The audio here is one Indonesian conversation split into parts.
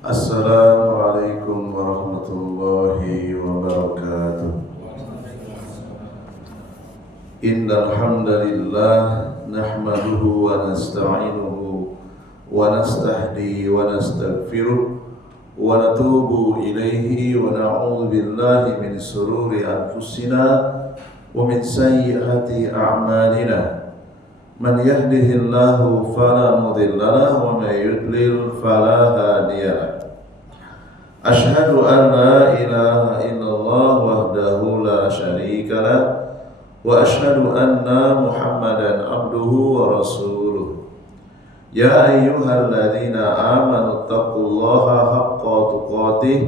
Assalamualaikum warahmatullahi wabarakatuh. Innal hamdalillah nahmaduhu wa nasta'inuhu wa nastahdi wa nastaghfiruh wa natubu ilaihi wa na'udzu billahi min shururi anfusina wa min sayyiati a'malina. Man yahdihillahu fala mudilla lahu wa may yudlil fala hadiya lahu. Asyhadu an la ilaha illallah wahdahu la syarika lah wa asyhadu anna Muhammadan abduhu wa rasuluh. Ya ayyuhalladzina amanu taqullaha haqqa tuqatih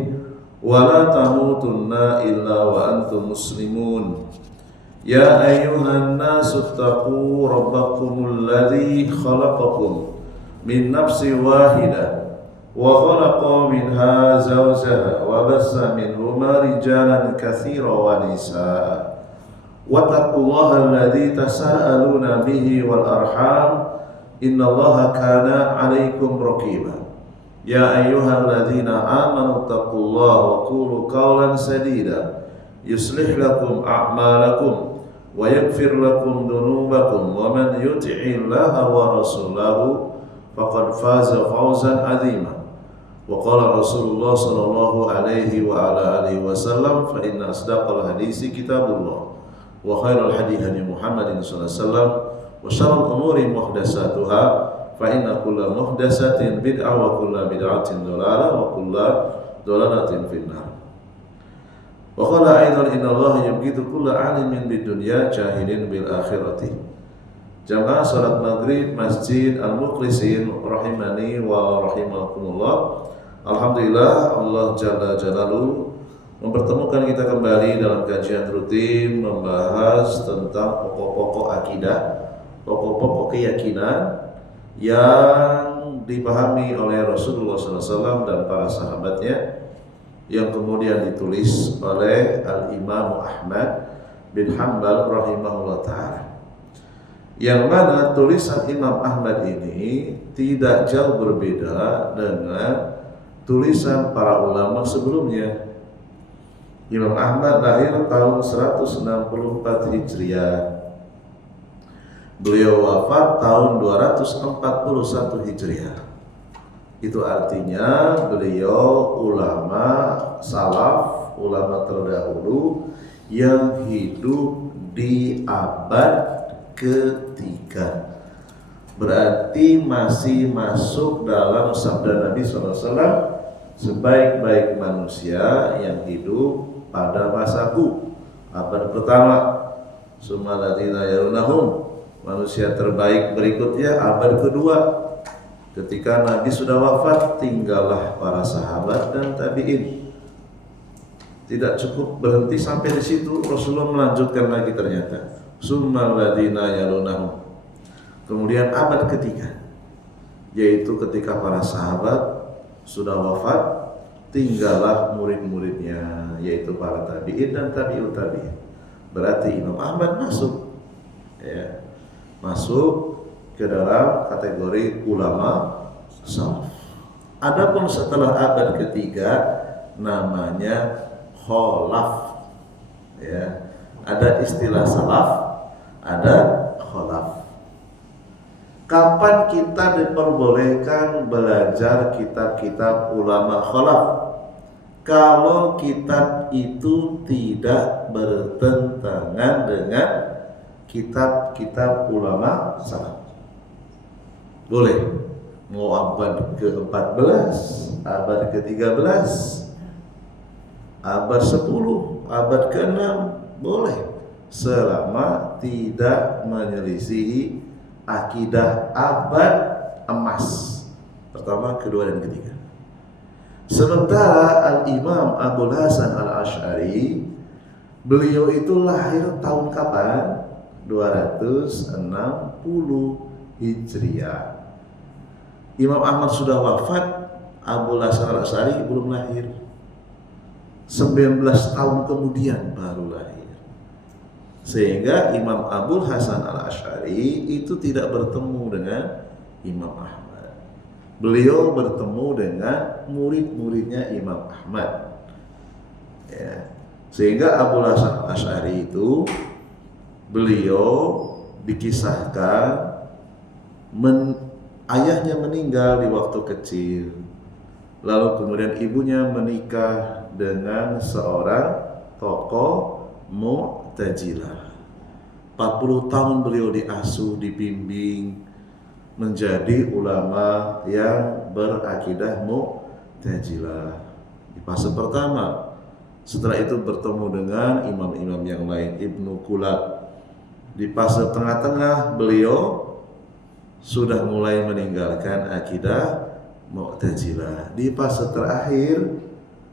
wa la tamutunna illa wa antum muslimun. Ya ayyuhan nasu taqu rabbakumul ladzi khalaqakum min nafsin wahidah wa khalaqa minha zawjaha wa bassa minhuma rijalan katsiran wa nisaa. Wattaqullaha alladzi tasaaluna bihi wal arham innallaha kana 'alaikum raqiba. Ya ayyuhalladzina amanu taqullaha wa qulu qawlan sadida yuslih lakum a'malakum wa yaghfir lakum dhunubakum wa man yuti'illaha wa rasulahu faqad faza fawzan 'azima. Wa qala Rasulullah sallallahu alaihi wa ala alihi wasallam fa inna asdaqal hadisi kitabullah wa khairal hadi hadi Muhammadin sallallahu alaihi wasallam wa syarrul umuri muhdatsatuha fa inna kulla muhdatsatin bid'ah wa kulla bid'atin dhalalah wa kulla dhalalatin finnar. Wa qala aidan innallaha yubghidu kulla 'alimin bidunya jahilin bil akhirati. Jamaah salat maghrib Masjid Al-Mukhlisin rahimani wa rahimakumullah. Alhamdulillah Allah Jalla Jalaluhu mempertemukan kita kembali dalam kajian rutin membahas tentang pokok-pokok akidah, pokok-pokok keyakinan yang dipahami oleh Rasulullah SAW dan para sahabatnya, yang kemudian ditulis oleh Al-Imam Ahmad bin Hanbal rahimahullah ta'ala, yang mana tulisan Imam Ahmad ini tidak jauh berbeda dengan tulisan para ulama sebelumnya. Imam Ahmad lahir tahun 164 Hijriah. Beliau wafat tahun 241 Hijriah. Itu artinya beliau ulama salaf, ulama terdahulu yang hidup di abad ketiga. Berarti masih masuk dalam sabda Nabi SAW, sebaik-baik manusia yang hidup pada masaku, abad pertama. Summa ladzina yalunahum, manusia terbaik berikutnya abad kedua. Ketika Nabi sudah wafat, tinggallah para sahabat dan tabi'in. Tidak cukup berhenti sampai di situ, Rasulullah melanjutkan lagi ternyata. Summa ladzina yalunahum. Kemudian abad ketiga, yaitu ketika para sahabat sudah wafat, tinggallah murid-muridnya, yaitu para tabi'in dan tabi'ut tabi'in. Berarti Imam Ahmad masuk, ya, masuk ke dalam kategori ulama salaf. Adapun setelah abad ketiga namanya kholaf, ya. Ada istilah salaf, ada kholaf. Kapan kita diperbolehkan belajar kitab-kitab ulama kholaf? Kalau kitab itu tidak bertentangan dengan kitab-kitab ulama salaf. Boleh. Mau abad ke-14, abad ke-13, abad 10, abad ke-6, boleh, selama tidak menyelisihi akidah abad emas pertama, kedua, dan ketiga. Sementara Al-Imam Abul Hasan Al-Asy'ari, beliau itu lahir tahun kapan? 260 Hijriah. Imam Ahmad sudah wafat, Abul Hasan Al-Asy'ari belum lahir. 19 tahun kemudian baru lahir. Sehingga Imam Abul Hasan Al-Asy'ari itu tidak bertemu dengan Imam Ahmad. beliau bertemu dengan murid-muridnya Imam Ahmad. Ya. Sehingga Abul Hasan Asy'ari itu beliau dikisahkan ayahnya meninggal di waktu kecil, lalu kemudian ibunya menikah dengan seorang tokoh Mu'tazilah. 40 tahun beliau diasuh, dibimbing menjadi ulama yang berakidah Mu'tazilah di fase pertama. Setelah itu bertemu dengan imam-imam yang lain, Ibnu Kulab. Di fase tengah-tengah beliau sudah mulai meninggalkan akidah Mu'tazilah. Di fase terakhir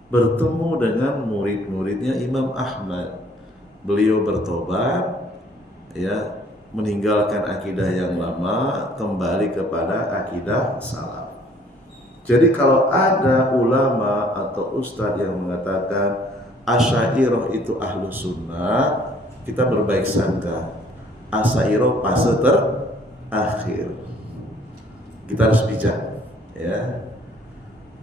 bertemu dengan murid-muridnya Imam Ahmad. Beliau bertobat, ya, meninggalkan akidah yang lama, kembali kepada akidah salaf. Jadi kalau ada ulama atau ustadz yang mengatakan Asy'ariyah itu ahlu sunnah, kita berbaik sangka. Asy'ariyah fase terakhir. Kita harus bijak, ya.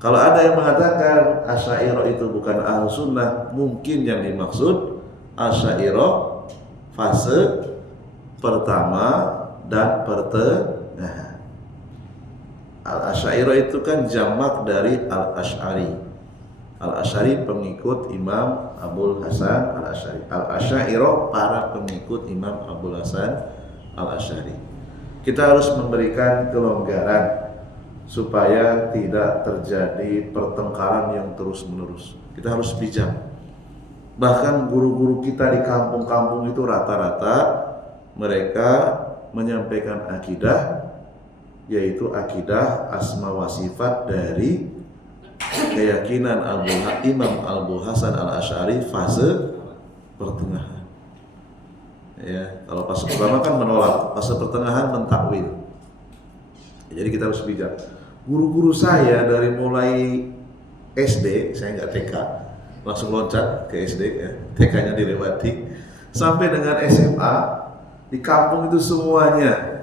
Kalau ada yang mengatakan Asy'ariyah itu bukan ahlu sunnah, mungkin yang dimaksud Asy'ariyah fase pertama dan pertengahan. Al-Asy'ariyah itu kan jamak dari Al-Asy'ari. Al-Asy'ari pengikut Imam Abul Hasan Al-Asy'ari. Al-Asy'ariyah para pengikut Imam Abul Hasan Al-Asy'ari. Kita harus memberikan kelonggaran supaya tidak terjadi pertengkaran yang terus-menerus. Kita harus bijak. Bahkan guru-guru kita di kampung-kampung itu rata-rata mereka menyampaikan akidah, yaitu akidah asma wa sifat dari keyakinan Imam Abul Hasan Al-Asy'ari fase pertengahan. Ya, kalau fase pertama kan menolak, fase pertengahan mentakwil. Jadi kita harus bijak. Guru-guru saya dari mulai SD, saya nggak TK, langsung loncat ke SD, ya, TK-nya dilewati, sampai dengan SMA di kampung itu semuanya.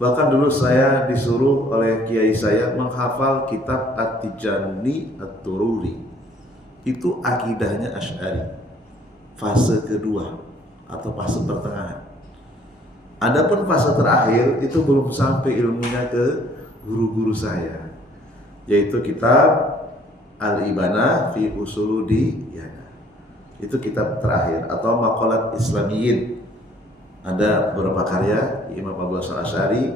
Bahkan dulu saya disuruh oleh kiai saya menghafal kitab At-Tijani At-Tururi. Itu akidahnya Asy'ari, fase kedua atau fase pertengahan. Adapun fase terakhir itu belum sampai ilmunya ke guru-guru saya, yaitu kitab Al-Ibanah fi Usuluddiyah. Itu kitab terakhir, atau Maqalat Islamiyin. Ada beberapa karya Imam Abul Hasan Asy'ari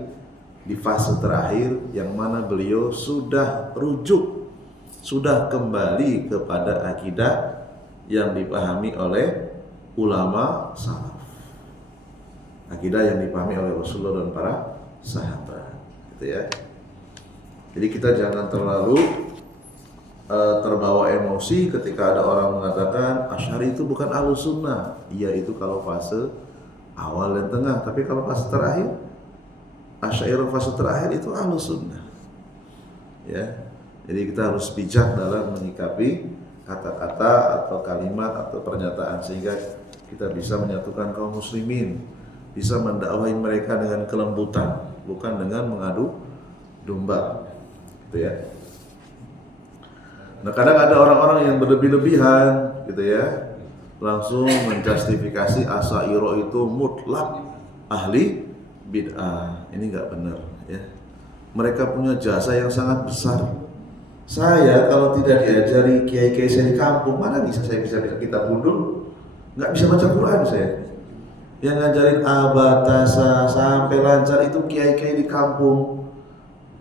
di fase terakhir yang mana beliau sudah rujuk, sudah kembali kepada akidah yang dipahami oleh ulama salaf, akidah yang dipahami oleh Rasulullah dan para sahabat, gitu ya. Jadi kita jangan terlalu terbawa emosi ketika ada orang mengatakan Asy'ari itu bukan ahlus sunnah. Iya, itu kalau fase awal dan tengah, tapi kalau fase terakhir, Asy'ariyah fase terakhir itu ahlus sunnah. Ya, jadi kita harus bijak dalam menyikapi kata-kata atau kalimat atau pernyataan sehingga kita bisa menyatukan kaum muslimin, bisa mendakwahi mereka dengan kelembutan, bukan dengan mengadu domba, gitu ya. Nah, kadang ada orang-orang yang berlebih-lebihan, gitu ya, langsung menjustifikasi Asy'ariyah itu mutlak ahli bid'ah. Ini nggak benar, ya. Mereka punya jasa yang sangat besar. Saya kalau tidak diajari kiai-kiai saya di kampung, mana bisa saya bisa kitab gundul? Nggak bisa baca Quran saya. Yang ngajarin abatasa sampai lancar itu kiai-kiai di kampung.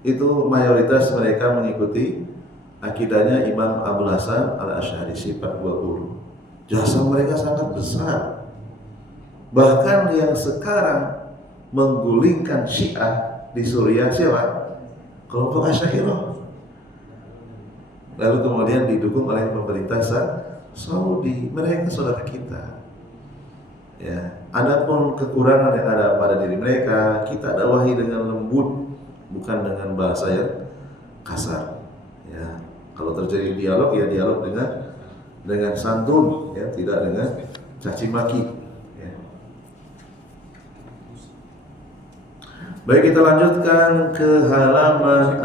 Itu mayoritas mereka mengikuti akidahnya Imam Abul Hasan Al-Asy'ari sifat 20. Jasa mereka sangat besar. Bahkan yang sekarang menggulingkan Syiah di Suriah siapa? Kelompok Asy'ariyah. Lalu kemudian didukung oleh pemerintah Saudi. Mereka saudara kita. Ya, adapun kekurangan yang ada pada diri mereka, kita dakwahi dengan lembut, bukan dengan bahasa yang kasar. Ya, kalau terjadi dialog, ya dialog dengan santun, ya, tidak dengan caci maki. Ya. Baik, kita lanjutkan ke halaman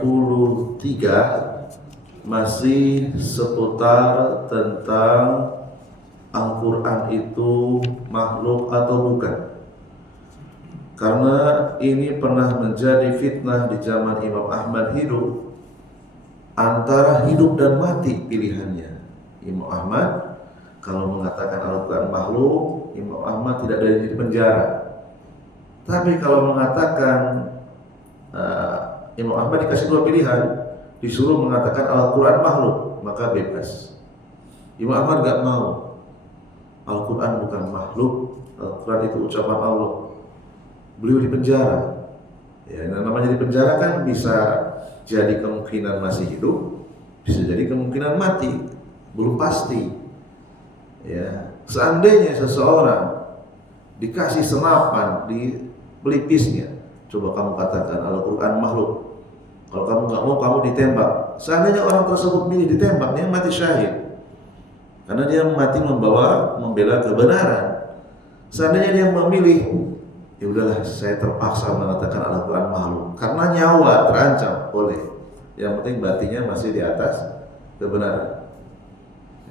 63, masih seputar tentang Al-Quran itu makhluk atau bukan. Karena ini pernah menjadi fitnah di zaman Imam Ahmad hidup, antara hidup dan mati pilihannya. Imam Ahmad kalau mengatakan Al-Quran makhluk, Imam Ahmad tidak ada di penjara. Tapi kalau mengatakan Imam Ahmad dikasih dua pilihan, disuruh mengatakan Al-Quran makhluk, maka bebas. Imam Ahmad gak mau. Al-Quran bukan makhluk, Al-Quran itu ucapan Allah. Beliau di penjara. Ya, namanya di penjara kan bisa jadi kemungkinan masih hidup, bisa jadi kemungkinan mati, belum pasti. Ya, seandainya seseorang dikasih senapan di pelipisnya, coba kamu katakan Al-Quran makhluk. Kalau kamu nggak mau, kamu ditembak. Seandainya orang tersebut milih ditembak, dia mati syahid. Karena dia mati membela kebenaran. Seandainya dia memilih, ya udahlah, saya terpaksa mengatakan Al-Quran makhluk karena nyawa terancam, boleh. Yang penting batinnya masih di atas kebenaran.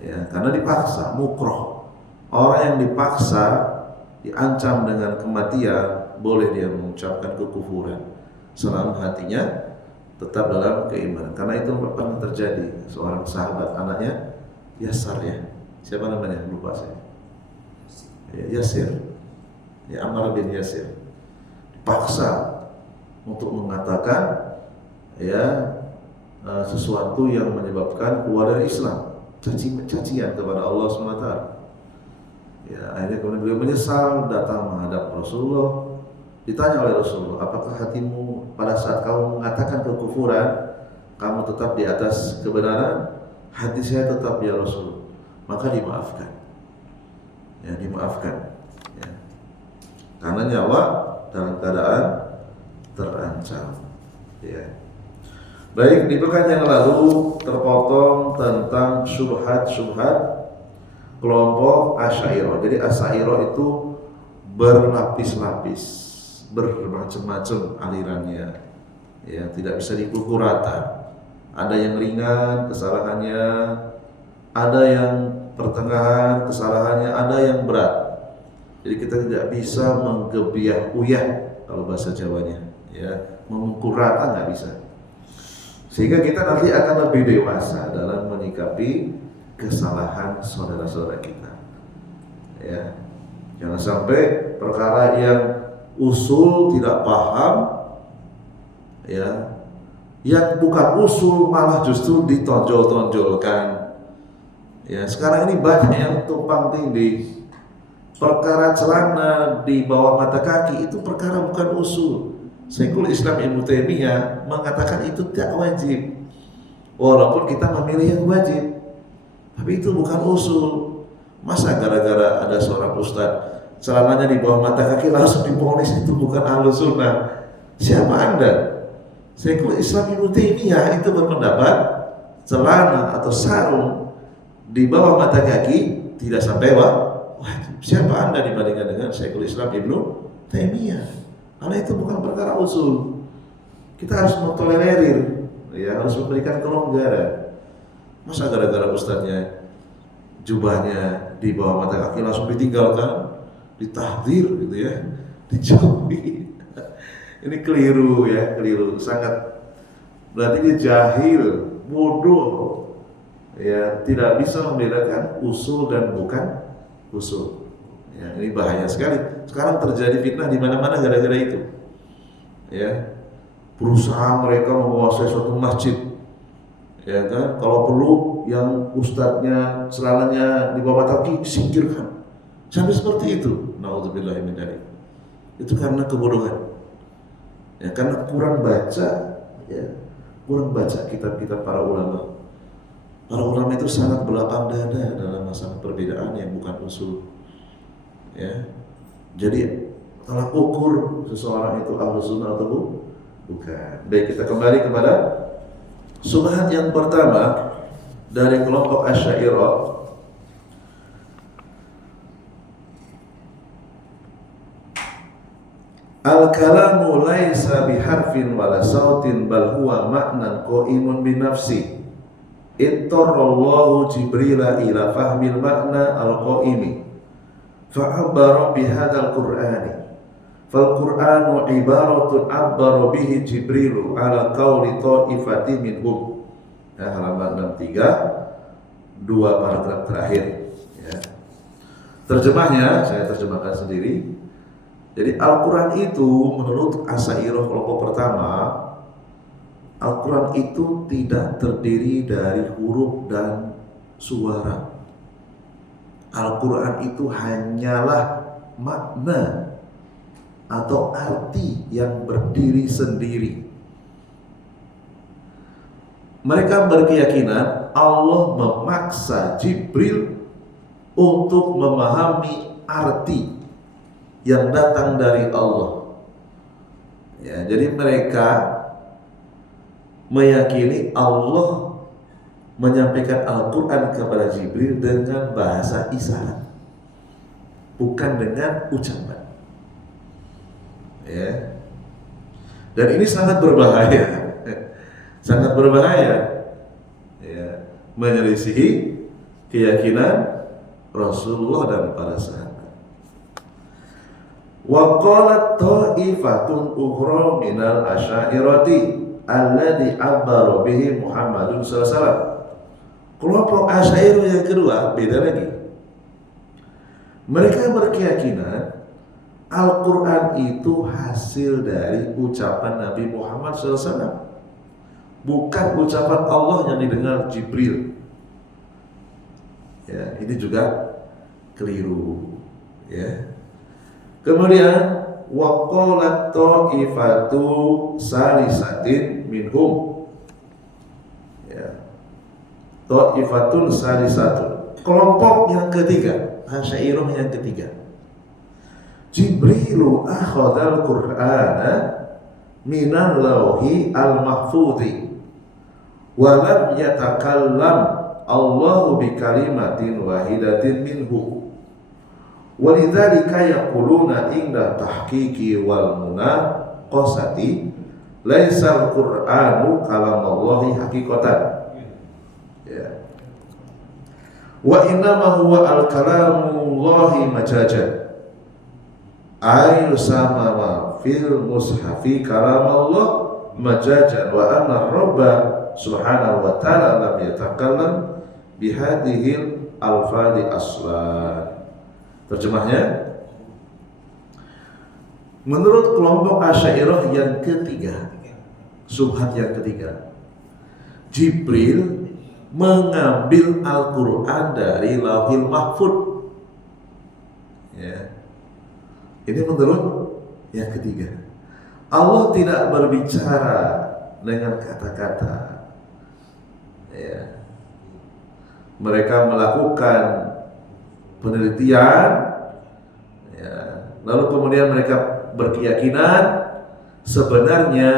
Ya, karena dipaksa, mukroh. Orang yang dipaksa, diancam dengan kematian, boleh dia mengucapkan kekufuran selama hatinya tetap dalam keimanan. Karena itu pernah terjadi, seorang sahabat, anaknya Yasar, ya, siapa namanya? Lupa saya. Ya, Yasir, ya, Ammar bin Yasir, dipaksa untuk mengatakan sesuatu yang menyebabkan keluar dari Islam, cacian kepada Allah SWT. Ya, akhirnya kemudian beliau menyesal, datang menghadap Rasulullah. Ditanya oleh Rasulullah, apakah hatimu pada saat kamu mengatakan kekufuran, kamu tetap di atas kebenaran? Hati saya tetap, ya Rasul. Maka dimaafkan. Ya, dimaafkan. Ya. Karena nyawa dalam keadaan terancam. Ya. Baik, di pekan yang lalu terpotong tentang syubhat-syubhat kelompok Asy'ariyah. Jadi Asy'ariyah itu berlapis-lapis, bermacam-macam alirannya. Ya, tidak bisa dipukul rata. Ada yang ringan kesalahannya, ada yang pertengahan kesalahannya, ada yang berat. Jadi kita tidak bisa menggebiah-uyah kalau bahasa Jawanya, ya, memukul rata nggak bisa. Sehingga kita nanti akan lebih dewasa dalam menyikapi kesalahan saudara-saudara kita. Ya, jangan sampai perkara yang usul tidak paham, ya, yang bukan usul malah justru ditonjol-tonjolkan. Ya, sekarang ini banyak yang tumpang tindih. Perkara celana di bawah mata kaki itu perkara bukan usul. Syekhul Islam Ibnu Taimiyah mengatakan itu tidak wajib. Walaupun kita memilih yang wajib, tapi itu bukan usul. Masa gara-gara ada seorang ustaz celananya di bawah mata kaki langsung diponis itu bukan ahlus sunnah? Siapa Anda? Syekhul Islam Ibnu Taimiyah itu berpendapat celana atau sarung di bawah mata kaki tidak sampai wajib. Siapa Anda dibandingkan dengan Syekhul Islam Ibnu Taimiyah? Karena itu bukan perkara usul. Kita harus mentolerir, ya, harus memberikan kelonggaran. Masa gara-gara ustaznya jubahnya di bawah mata kaki langsung ditinggalkan, ditahdir gitu ya, dijauhi. Ini keliru, ya, keliru sangat. Berarti dia jahil, bodoh, ya, tidak bisa membedakan usul dan bukan usul. Ya, ini bahaya sekali. Sekarang terjadi fitnah di mana-mana gara-gara itu. Ya, berusaha mereka menguasai suatu masjid. Ya kan, kalau perlu yang ustadznya celananya di bawah mata kaki singkirkan. Sampai seperti itu. Nauzubillah min dzalik. Itu karena kebodohan. Ya, karena kurang baca, ya, kurang baca kitab-kitab para ulama. Para ulama itu sangat belapang dada dalam masalah perbedaan yang bukan usul. Ya, jadi tolak ukur seseorang itu ahlus sunnah atau bukan. Baik, kita kembali kepada subhat yang pertama dari kelompok Asy'ariyah. Al-kalamu laisa biharfin wala sautin bal huwa ma'nan qa'imun binafsi. Ittarallahu Jibrila ila fahmil makna al-qa'imi fa'abbara bihadzal qur'ani fal qur'anu ibaratun abbara bihi Jibrilu ala qawli ta'ifati minhum. Halaman 63, 2 paragraf terakhir ya. Terjemahnya saya terjemahkan sendiri. Jadi Al-Quran itu menurut Asy'ariyah kelompok pertama, Al-Quran itu tidak terdiri dari huruf dan suara. Al-Quran itu hanyalah makna atau arti yang berdiri sendiri. Mereka berkeyakinan Allah memaksa Jibril untuk memahami arti yang datang dari Allah. Ya, jadi mereka meyakini Allah menyampaikan Al-Quran kepada Jibril dengan bahasa isyarat, bukan dengan ucapan. Ya. Dan ini sangat berbahaya, sangat berbahaya. Ya, menyelisihi keyakinan Rasulullah dan para sahabat. Wa qalat ta'ifatun ukhra minal asy'ariyati alladhi abbara bihi Muhammadun sallallahu alaihi wasallam. Kelompok Asy'ariyah yang kedua beda lagi. Mereka berkeyakinan Al-Quran itu hasil dari ucapan Nabi Muhammad SAW, bukan ucapan Allah yang didengar Jibril. Ya, ini juga keliru. Ya. Kemudian waqalat ta'ifatu salisatin minhum. Ya. Ta'ifatun salisatun. Kelompok yang ketiga, Asy'ariyah yang ketiga. Jibrilu akhadhal Qur'ana minal lauhi al-mahfudhi wa lam yatakallam Allahu bi kalimatin wahidatin minhu. Walidzalika yaquluna inda tahqiqi wal munaqasati laisal Qur'anu kalamallahi haqiqatan. Ya. Wa innama huwa al-kalamullahi majajan. Ayu sama ma fil mushafi kalamallah majajan wa anna Rabba subhanahu wa ta'ala lam yatakallam bihadihil alfadi aslan. Terjemahnya, menurut kelompok Asy'ariyah yang ketiga, subhat yang ketiga, Jibril mengambil Al-Quran dari Lauhil Mahfud. Ya. Ini menurut yang ketiga. Allah tidak berbicara dengan kata-kata. Ya. Mereka melakukan penelitian, ya, lalu kemudian mereka berkeyakinan sebenarnya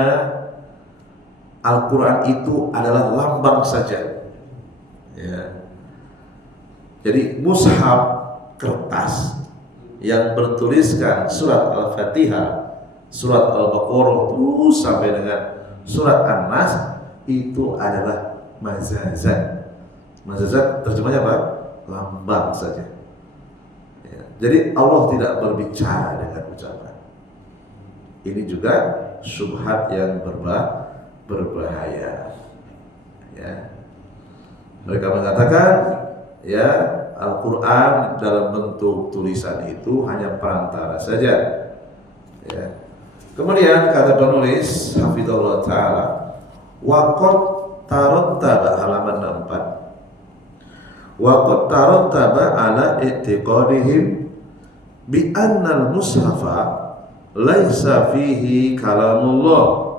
Al-Quran itu adalah lambang saja. Ya. Jadi mushaf kertas yang bertuliskan surat Al-Fatihah, surat Al-Baqarah terus sampai dengan surat An-Nas itu adalah mazazan. Mazazan terjemahnya apa? Lambang saja. Ya. Jadi Allah tidak berbicara dengan ucapan. Ini juga syubhat yang berbahaya. Ya. Mereka mengatakan, ya, Al-Quran dalam bentuk tulisan itu hanya perantara saja. Ya. Kemudian kata penulis hafizallahu taala, waqad tarattaba halaman 64. Waqad tarattaba ala i'tiqadihim bi anna al-mushafa laisa fihi kalamullah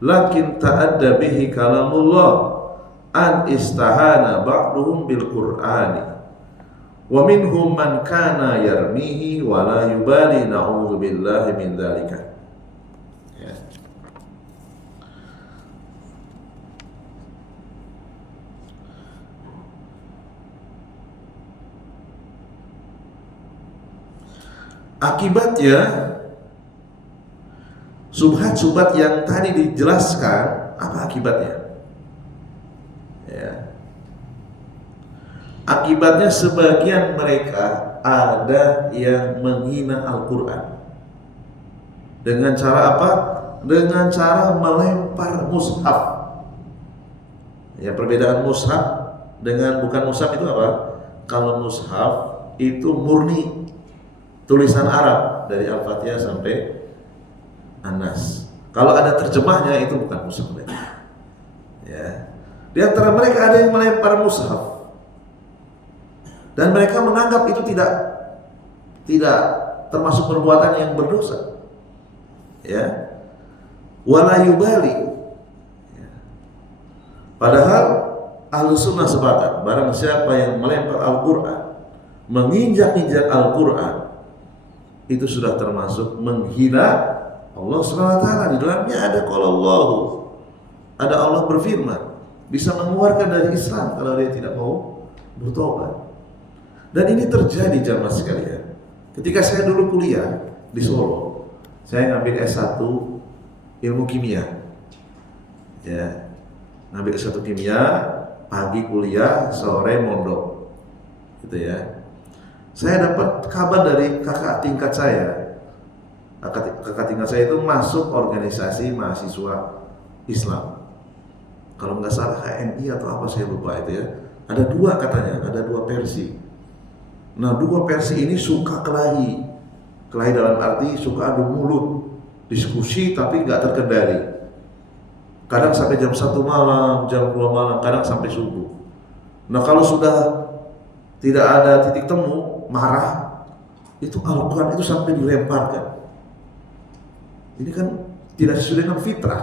lakin ta'adda bihi kalamullah an istahana ba'duhum bil Qur'ani wa minhum man kana yarmihi wa la yubali na'udzu billahi min dzalika. Ya. Akibatnya Subhat-subhat yang tadi dijelaskan, apa akibatnya? Ya. Akibatnya sebagian mereka ada yang menghina Al-Quran. Dengan cara apa? Dengan cara melempar mushaf. Ya, perbedaan mushaf dengan bukan mushaf itu apa? Kalau mushaf itu murni tulisan Arab dari Al-Fatihah sampai An-Nas. Kalau ada terjemahnya itu bukan mushaf lagi. Ya. Di antara mereka ada yang melempar mushaf dan mereka menganggap itu tidak termasuk perbuatan yang berdosa. Ya. Wala yubali. Ya. Padahal Ahlus Sunnah sepakat, barang siapa yang melempar Al-Quran, menginjak-injak Al-Quran, itu sudah termasuk menghina Allah SWT. Di dalamnya ada qalallahu, ada Allah berfirman, bisa mengeluarkan dari Islam kalau dia tidak mau bertobat. Dan ini terjadi jamaah sekalian. Ketika saya dulu kuliah di Solo, saya ngambil S1 ilmu kimia. Ya, ngambil S1 kimia, pagi kuliah, sore mondok. Gitu ya. Saya dapat kabar dari kakak tingkat saya. Kakak tingkat saya itu masuk organisasi mahasiswa Islam. Kalau nggak salah HMI atau apa saya lupa itu ya. Ada dua katanya, ada dua versi. Nah, dua versi ini suka kelahi. Kelahi dalam arti suka adu mulut, diskusi tapi nggak terkendali. Kadang sampai jam 1 malam, jam 2 malam, kadang sampai subuh. Nah, kalau sudah tidak ada titik temu, marah, itu Al-Quran itu sampai dilemparkan. Ini kan tidak sesuai dengan fitrah.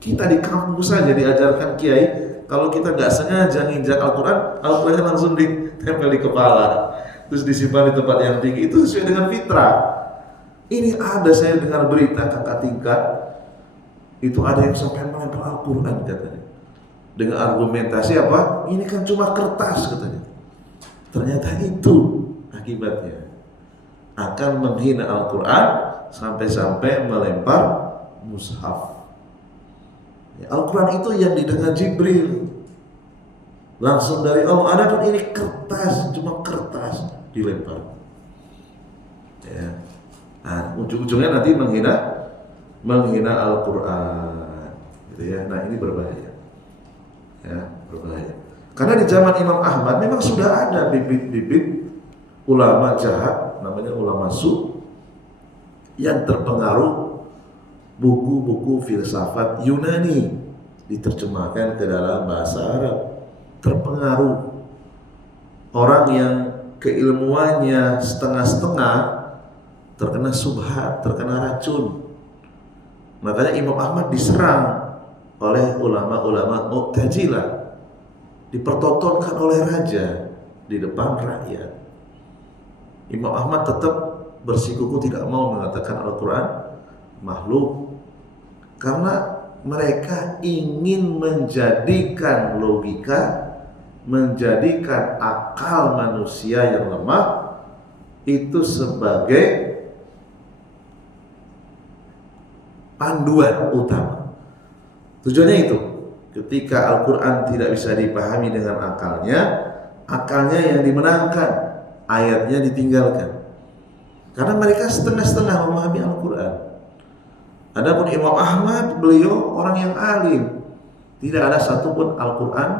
Kita di kampus saja diajarkan kiai, kalau kita nggak sengaja nginjak Al-Quran, Al-Qurannya langsung ditempel di kepala, terus disimpan di tempat yang tinggi. Itu sesuai dengan fitrah. Ini ada saya dengar berita kakak tingkat, itu ada yang sampai melempar Al-Quran katanya. Dengan argumentasi apa? Ini kan cuma kertas katanya. Ternyata itu akibatnya. Akan menghina Al-Quran sampai-sampai melempar mushaf. Ya, Al-Quran itu yang didengar Jibril langsung dari Allah. Adapun ini kertas, cuma kertas dilempar. Ya. Nah, ujung-ujungnya nanti menghina Al-Quran, gitu ya. Nah, ini berbahaya. Ya, berbahaya. Karena di zaman Imam Ahmad memang sudah ada bibit-bibit ulama jahat, namanya ulama su, yang terpengaruh buku-buku filsafat Yunani diterjemahkan ke dalam bahasa Arab. Terpengaruh orang yang keilmuannya setengah-setengah, terkena subhat, terkena racun. Makanya Imam Ahmad diserang oleh ulama-ulama Mu'tazilah, dipertontonkan oleh raja di depan rakyat. Imam Ahmad tetap bersikukuh tidak mau mengatakan Al-Quran makhluk, karena mereka ingin menjadikan logika, menjadikan akal manusia yang lemah itu sebagai panduan utama. Tujuannya itu, ketika Al-Quran tidak bisa dipahami dengan akalnya yang dimenangkan, ayatnya ditinggalkan. Karena mereka setengah-setengah memahami Al-Quran. Adapun Imam Ahmad, beliau orang yang alim. Tidak ada satupun Al-Quran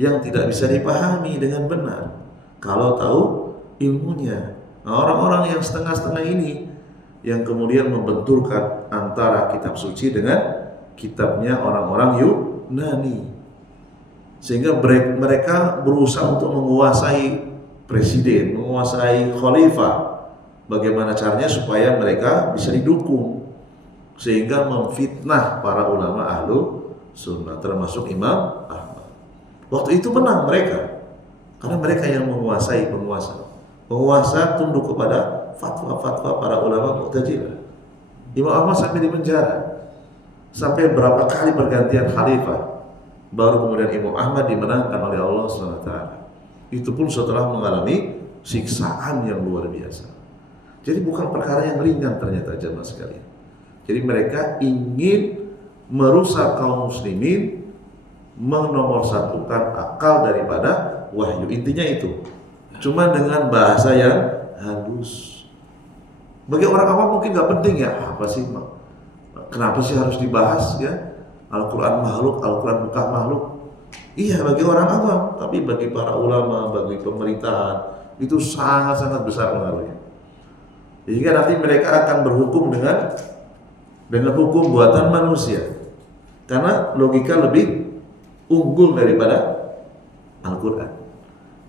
yang tidak bisa dipahami dengan benar kalau tahu ilmunya. Nah, orang-orang yang setengah-setengah ini yang kemudian membenturkan antara kitab suci dengan kitabnya orang-orang Yunani, sehingga mereka berusaha untuk menguasai presiden, menguasai khalifah. Bagaimana caranya supaya mereka bisa didukung, sehingga memfitnah para ulama ahlu sunnah, termasuk Imam Ahmad. Waktu itu menang mereka, karena mereka yang menguasai penguasa tunduk kepada fatwa-fatwa para ulama Mu'tazilah. Imam Ahmad sampai di penjara, sampai berapa kali pergantian khalifah, baru kemudian Imam Ahmad dimenangkan oleh Allah SWT. Itu pun setelah mengalami siksaan yang luar biasa. Jadi bukan perkara yang ringan ternyata jamaah sekalian. Jadi mereka ingin merusak kaum muslimin, menomorsatukan akal daripada wahyu. Intinya itu. Cuma dengan bahasa yang halus. Bagi orang awam mungkin nggak penting ya, apa sih? Kenapa sih harus dibahas ya? Al-Quran makhluk, Al-Quran bukan makhluk. Iya bagi orang awam, tapi bagi para ulama, bagi pemerintahan itu sangat-sangat besar pengaruhnya. Sehingga nanti mereka akan berhukum dengan hukum buatan manusia, karena logika lebih unggul daripada Al-Quran.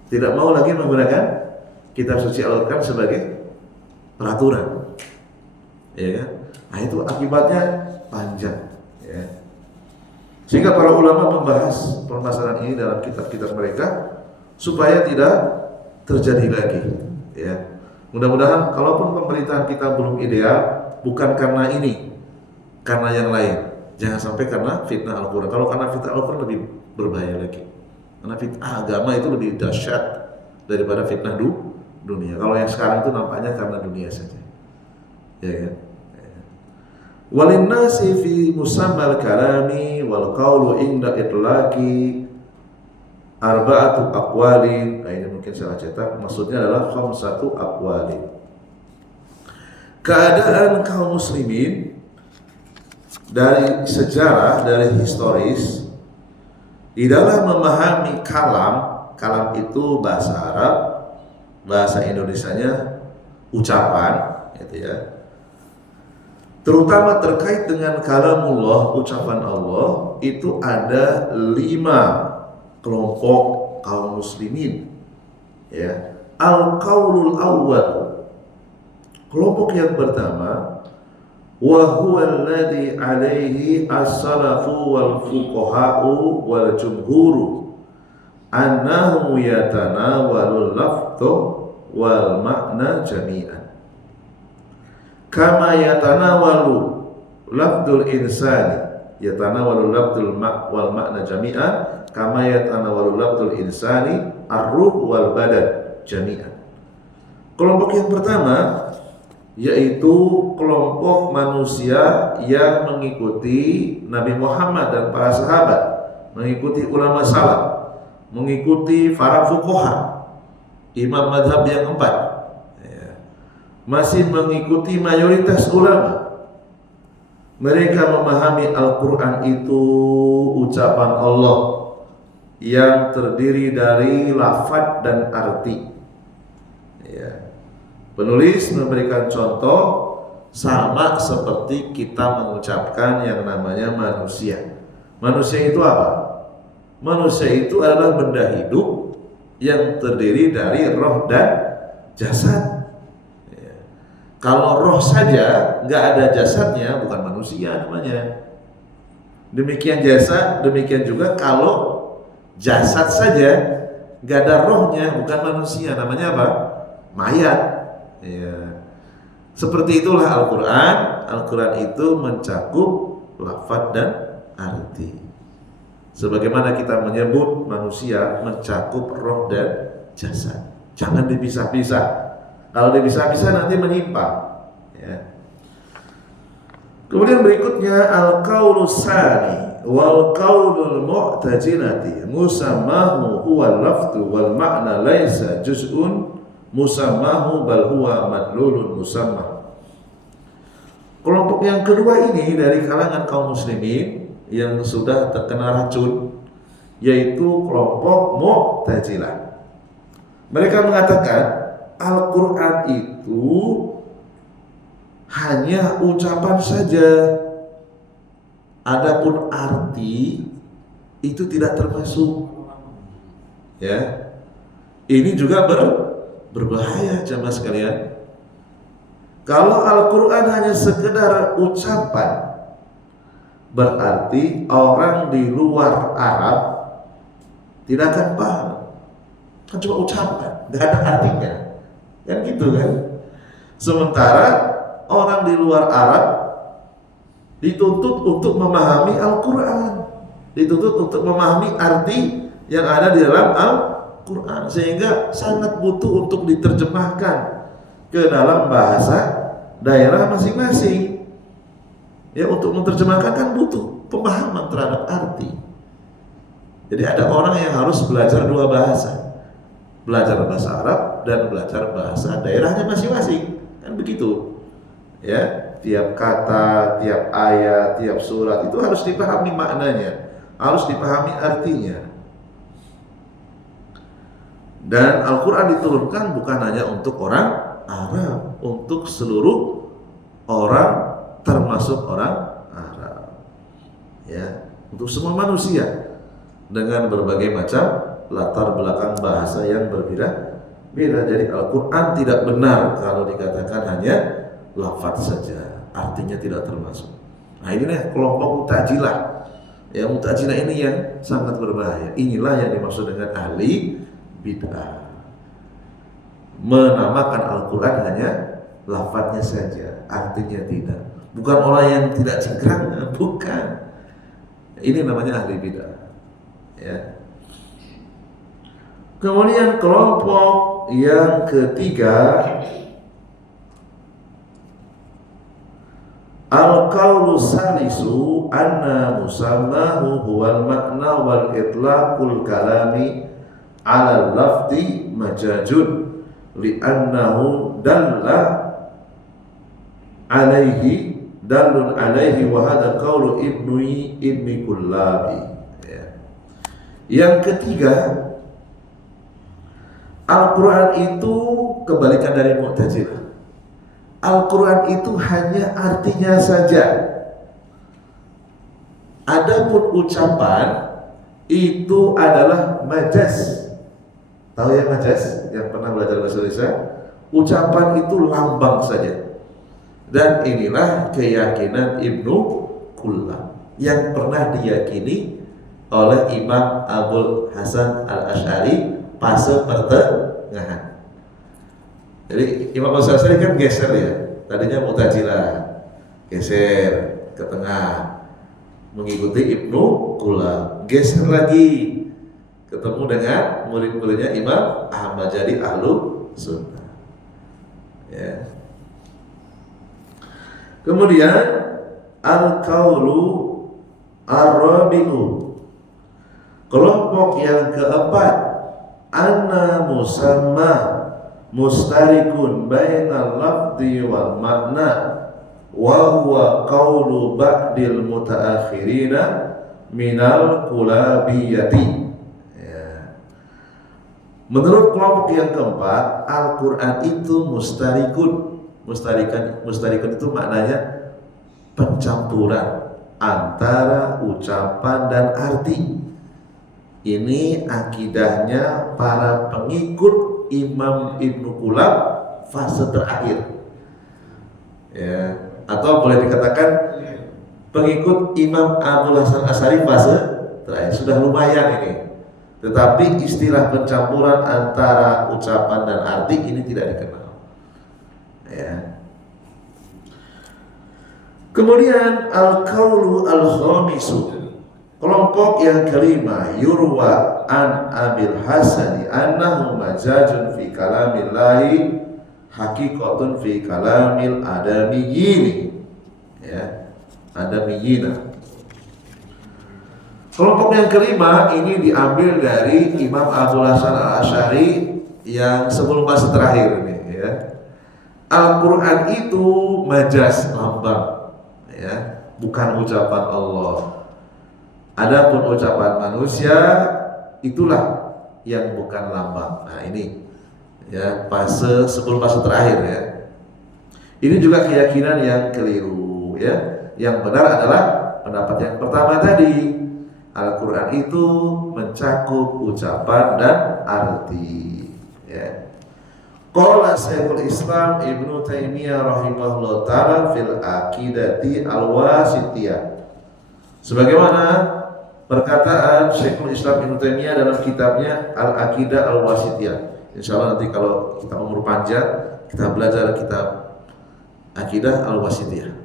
Tidak mau lagi menggunakan kitab suci Al-Quran sebagai peraturan, ya kan? Nah itu akibatnya panjang, ya. Sehingga para ulama membahas permasalahan ini dalam kitab-kitab mereka supaya tidak terjadi lagi, ya. Mudah-mudahan kalaupun pemerintahan kita belum ideal, bukan karena ini, karena yang lain. Jangan sampai karena fitnah Al-Quran. Kalau karena fitnah Al-Quran lebih berbahaya lagi. Karena fitnah agama itu lebih dahsyat daripada fitnah dunia. Kalau yang sekarang itu nampaknya karena dunia saja, ya kan? Walinnasi fi musammal kalami wal qawlu inda itlaqi arba'atu aqwalin. Nah, ini mungkin salah cetak, maksudnya adalah khamsatu aqwalin. Keadaan kaum muslimin dari sejarah, dari historis, di dalam memahami kalam itu bahasa Arab, bahasa Indonesianya ucapan, gitu ya. Terutama terkait dengan kalamullah, ucapan Allah, itu ada 5 kelompok kaum muslimin, ya. Al-qaulul awwal, kelompok yang pertama, wa huwa alladhi alaihi as-salafu wal fuqaha'u wal jumhuru annahu yatanawalul lafdhu wal ma'na jami'an kama yatanawalu lafdul insani yatanawalu lafdul wal makna jami'an kama yatanawalu lafdul insani ar-ruh wal badan jami'an. Kelompok yang pertama yaitu kelompok manusia yang mengikuti Nabi Muhammad dan para sahabat, mengikuti ulama salaf, mengikuti para fuqaha, imam madhab yang 4, masih mengikuti mayoritas ulama. Mereka memahami Al-Quran itu ucapan Allah yang terdiri dari lafaz dan arti, ya. Penulis memberikan contoh sama seperti kita mengucapkan yang namanya manusia. Manusia itu apa? Manusia itu adalah benda hidup yang terdiri dari roh dan jasad. Kalau roh saja nggak ada jasadnya, bukan manusia namanya. Demikian jasad, demikian juga kalau jasad saja nggak ada rohnya, bukan manusia, namanya apa? Mayat. Ya. Seperti itulah Al-Quran. Al-Quran itu mencakup lafaz dan arti. Sebagaimana kita menyebut manusia mencakup roh dan jasad. Jangan dipisah-pisah. Kalau dipisah-pisah nanti menyimpang, ya. Kemudian berikutnya al-qaulus sani wal qaulul mu'tajilati musammahu huwa lafdu wal ma'na laisa juz'un musammahu bal huwa madlulun musammah. Kelompok yang kedua ini dari kalangan kaum muslimin yang sudah terkena racun, yaitu kelompok Mu'tazilah. Mereka mengatakan Al-Quran itu hanya ucapan saja, adapun arti itu tidak termasuk, ya. Ini juga berbahaya jemaah sekalian. Kalau Al-Quran hanya sekedar ucapan, berarti orang di luar Arab tidak akan paham. Kan cuma ucapan, nggak ada artinya. Kan gitu kan. Sementara orang di luar Arab dituntut untuk memahami Al-Quran, dituntut untuk memahami arti yang ada di dalam Al-Quran, sehingga sangat butuh untuk diterjemahkan ke dalam bahasa daerah masing-masing. Ya, untuk menerjemahkan kan butuh pemahaman terhadap arti. Jadi ada orang yang harus belajar dua bahasa, belajar bahasa Arab dan belajar bahasa daerahnya masing-masing, kan begitu. Ya, tiap kata, tiap ayat, tiap surat itu harus dipahami maknanya, harus dipahami artinya. Dan Al-Quran diturunkan bukan hanya untuk orang Arab, untuk seluruh orang, termasuk orang Arab. Ya, untuk semua manusia dengan berbagai macam latar belakang bahasa yang berbeda-beda. Jadi Al-Quran tidak benar kalau dikatakan hanya lafaz saja, artinya tidak termasuk. Nah, ini nih kelompok Mu'tazilah. Ya, Mu'tazilah ini yang sangat berbahaya. Inilah yang dimaksud dengan ahli bid'ah. Menamakan Al-Quran hanya lafaznya saja, artinya tidak. Bukan orang yang tidak cengkrang, bukan. Ini namanya ahli bid'ah. Ya. Kemudian kelompok yang ketiga, al-qaulu salisu anna musammahu huwal makna wal itlaqul kalami ala lafzi majajun li'annahu dalla alaihi dalun alaihi wa hadha qaulu ibni kullabi. Yang ketiga, Al-Quran itu kebalikan dari Mu'tazilah. Al-Quran itu hanya artinya saja. Adapun ucapan itu adalah majaz. Tahu ya majaz? Yang pernah belajar bahasa Indonesia? Ucapan itu lambang saja. Dan inilah keyakinan Ibnu Kullab yang pernah diyakini oleh Imam Abul Hasan Al-Asy'ari fase pertengahan. Jadi Imam Abul Hasan Al-Asy'ari kan geser ya. Tadinya Mu'tazilah, geser ke tengah mengikuti Ibnu Kullab, geser lagi ketemu dengan murid-muridnya Imam Ahmad, jadi Ahlu Sunnah. Ya. Kemudian al-qaulu ar-rabi'u, kelompok yang keempat, anna musamma mustarikun bainal lafzi wal makna wa huwa qaulu ba'dil mutaakhirina minal kulabiyati. Ya. Menurut kelompok yang keempat, Al-Quran itu mustarikun. Mustarikun itu maknanya pencampuran antara ucapan dan arti. Ini akidahnya para pengikut Imam Ibnu Kullab fase terakhir. Ya, atau boleh dikatakan pengikut Imam Abul Hasan Asy'ari fase terakhir. Sudah lumayan ini. Tetapi istilah pencampuran antara ucapan dan arti ini tidak dikenal. Ya. Kemudian al-qaulu al-khamisu, kelompok yang kelima, yurwa an Abil Hasani annahu majajun fi kalamillahi haqiqatun fi kalamil adamiyyin. Ya, adamiyyin. Kelompok yang kelima ini diambil dari Imam Abul Hasan Al-Asy'ari yang sebelum fase terakhir ini, ya. Al-Quran itu majaz, lambang, ya, bukan ucapan Allah. Adapun ucapan manusia itulah yang bukan lambang. Nah ini, ya, fase sebelum fase terakhir, ya. Ini juga keyakinan yang keliru, ya. Yang benar adalah pendapat yang pertama tadi. Al-Quran itu mencakup ucapan dan arti, ya. Qala Syekhul Islam Ibnu Taimiyah rahimahullah ta'ala fil aqidati al-wasitiyah, sebagaimana perkataan Syekhul Islam Ibnu Taimiyah dalam kitabnya Al-Aqidah Al-Wasitiyah. Insyaallah nanti kalau kita umur panjang kita belajar kitab Aqidah Al-Wasitiyah.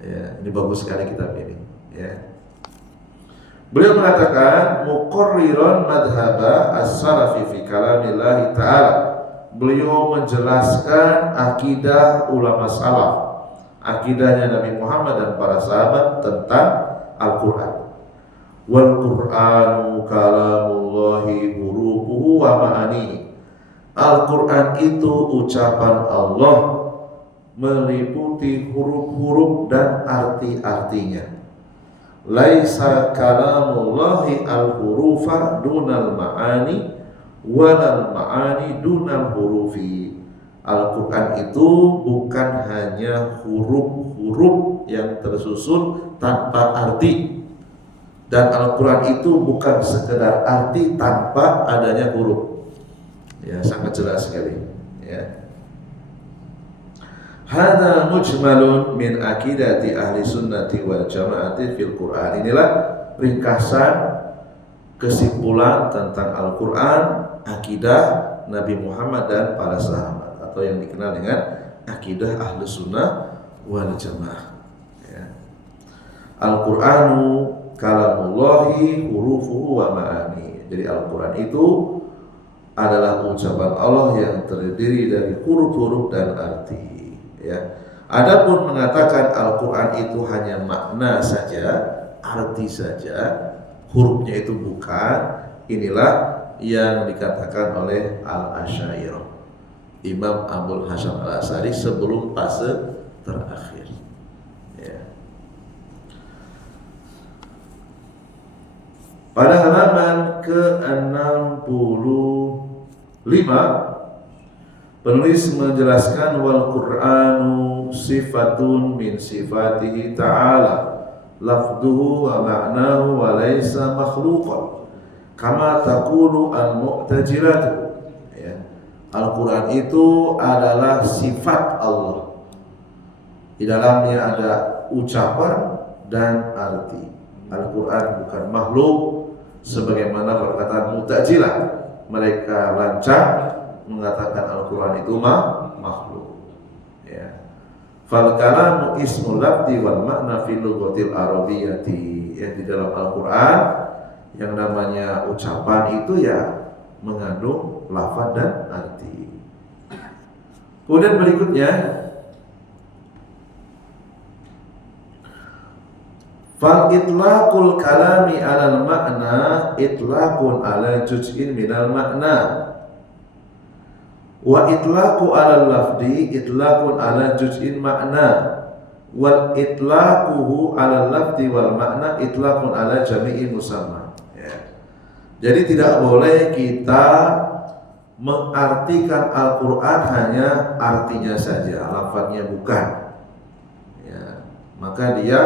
Ya, ini bagus sekali kitab ini, ya. Beliau mengatakan muqarriran madhaba as-salafi fi kalamillahi ta'ala. Beliau menjelaskan akidah ulama salaf akidahnya Nabi Muhammad dan para sahabat tentang Al-Quran. Wal Qur'anu kalamullahi hurufuhu wa ma'ani. Al-Quran itu ucapan Allah meliputi huruf-huruf dan arti-artinya. Laisa kalamullahi al-hurufa dunal ma'ani walal ma'ani dunal hurufi. Al-Quran itu bukan hanya huruf-huruf yang tersusun tanpa arti, dan Al-Quran itu bukan sekedar arti tanpa adanya huruf. Ya, sangat jelas sekali. Ya. Hada mujmalun min akidati ahli sunnati wal jamaati fil Quran. Inilah ringkasan kesimpulan tentang Al-Quran, akidah Nabi Muhammad dan para sahabat, atau yang dikenal dengan akidah ahli sunnah wal jamaah. Ya. Al-Quranu kalamullahi hurufuhu wa ma'ani. Jadi Al-Quran itu adalah ucapan Allah yang terdiri dari huruf-huruf dan arti. Ya. Adapun mengatakan Al-Quran itu hanya makna saja, arti saja, hurufnya itu bukan, inilah yang dikatakan oleh Al-Asy'ariyah, Imam Abul Hasan Al-Asy'ari sebelum fase terakhir. Ya. Pada halaman ke-65 penulis menjelaskan wal Qur'anu sifatun min sifatihi ta'ala lafduhu wa ma'nahu wa laysa makhluqan kama taqulu al-mu'tazilatu. Ya. Al-Quran itu adalah sifat Allah. Di dalamnya ada ucapan dan arti. Al-Quran bukan makhluk sebagaimana perkataan Mu'tazilah. Mereka lancang mengatakan Al-Quran itu makhluk. Ya. Fal kalamu ismul lafzi wal makna fil lughatil arabiyyati. Ya, di dalam Al-Quran yang namanya ucapan itu ya mengandung lafaz dan arti. Kemudian berikutnya, fal itlaqul kalami alal makna itlaqun ala juz'in minal makna wa itlaqu alal lafdi itlaqun ala juz'in makna wal itlaquhu alal lafdi wal makna itlaqun ala jami'i musamma. Ya. Jadi tidak boleh kita mengartikan Al-Quran hanya artinya saja, lafadznya bukan. Ya. Maka dia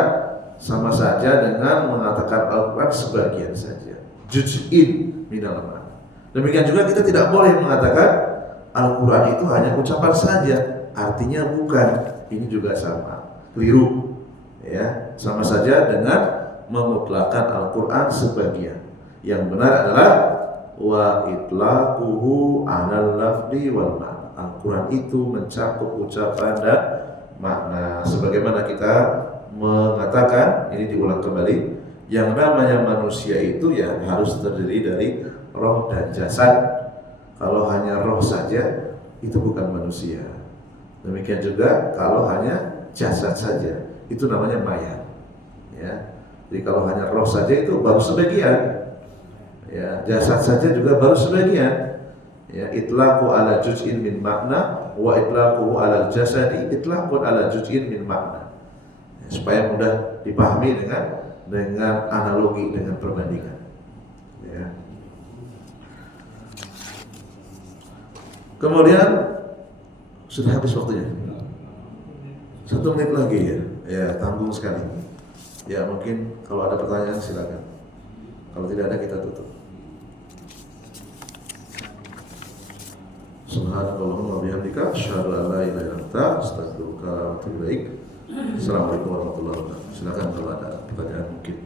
sama saja dengan mengatakan Al-Quran sebagian saja, juz'in minal makna. Demikian juga kita tidak boleh mengatakan Al-Quran itu hanya ucapan saja, artinya bukan. Ini juga sama, keliru. Ya, sama saja dengan memutlakkan Al-Quran sebagian. Yang benar adalah wa itlaquhu 'alal lafzi wal ma'na. Al-Quran itu mencakup ucapan dan makna. Sebagaimana kita mengatakan, ini diulang kembali, yang namanya manusia itu ya harus terdiri dari roh dan jasad. Kalau hanya roh saja itu bukan manusia. Demikian juga kalau hanya jasad saja itu namanya mayat. Ya. Jadi kalau hanya roh saja itu baru sebagian. Ya, jasad saja juga baru sebagian. Ya, itlaqu ala juz'in min makna wa itlaquhu ala jasadi itlaqun ala juz'in min makna. Ya, supaya mudah dipahami dengan analogi, dengan perbandingan. Ya. Kemudian sudah habis waktunya. 1 menit lagi ya. Ya, tanggung sekali. Ya, mungkin kalau ada pertanyaan silakan. Kalau tidak ada kita tutup. Subhanallahumma wa bihamdika asyhadu an la ilaha illa anta astaghfiruka wa atubu ilaik. Assalamualaikum warahmatullahi wabarakatuh. Silakan kalau ada pertanyaan mungkin.